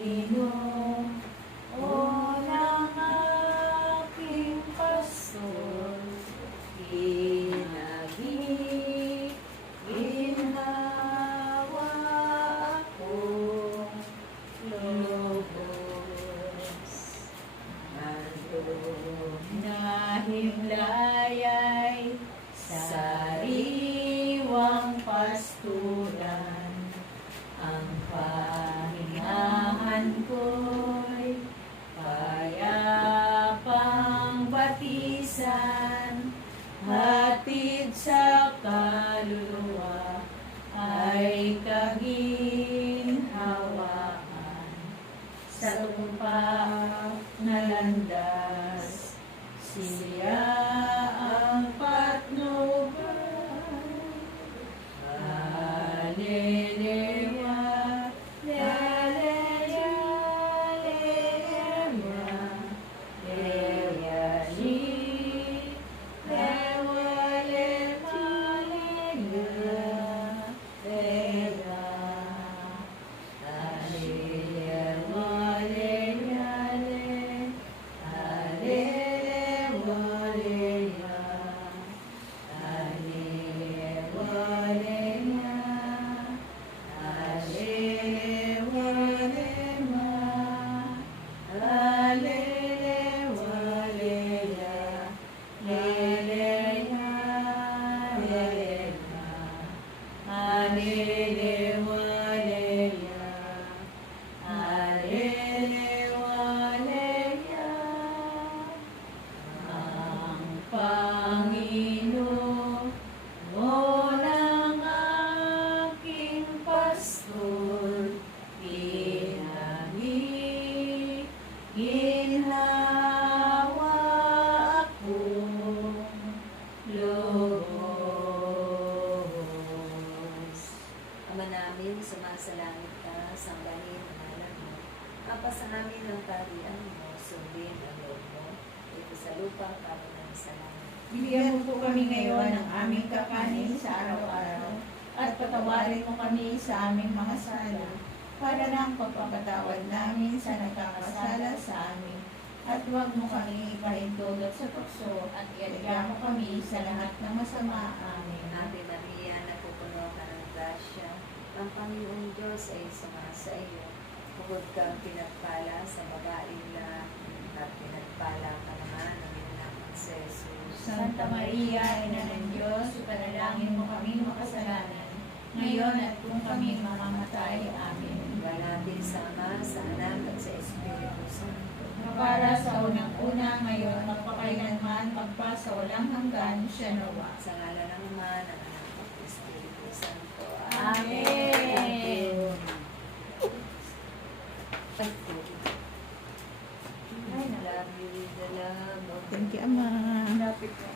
Panginoon, o ng aking pastor, ginawa akong lubos. Na himlayay sariwang pasturan, ang pahingahan ko'y payapang batisan, hatid sa kaluluwa ay kaginhawaan. Sa tumpak na landas, siya ang patnubay. Hallelujah, Panginoon, o ng aking pastor, ginhawa akong lubos. Ama namin, sumasalangit ka, sambahin ang ngalan mo. Kapasa namin ang kaharian mo, sundin ang loob mo. Ito sa lupa, para ng sa langit. Bigyan mo po kami ngayon ng aming kakanin sa araw-araw, at patawarin mo kami sa aming mga sala, para ng pagpapatawad namin sa nagkakasala sa amin. At huwag mo kami ipahintulot sa tukso, at iadya mo kami sa lahat ng masama. Amen. Ave Maria, napupuno ka ng grasya, ang Panginoong Diyos ay sumasa iyo. Bukod kang pinagpala sa babaeng lahat, at pinagpala ka naman ng iyong anak sa Jesus. Santa Maria, Ina ng Diyos, ipanalangin mo kami makasalanan, ngayon at kung kami mamamatay. Amen. Galangin sa Ama, sa Anak, at sa Espiritu Santo. Para sa unang-una, ngayon, magpakailanman, magpa sa walang hanggan, siya nawa. Sa ngalan ng Ama, ng Anak, at ng Espiritu Santo. Amen. I love you with the love of Thank you, Ama.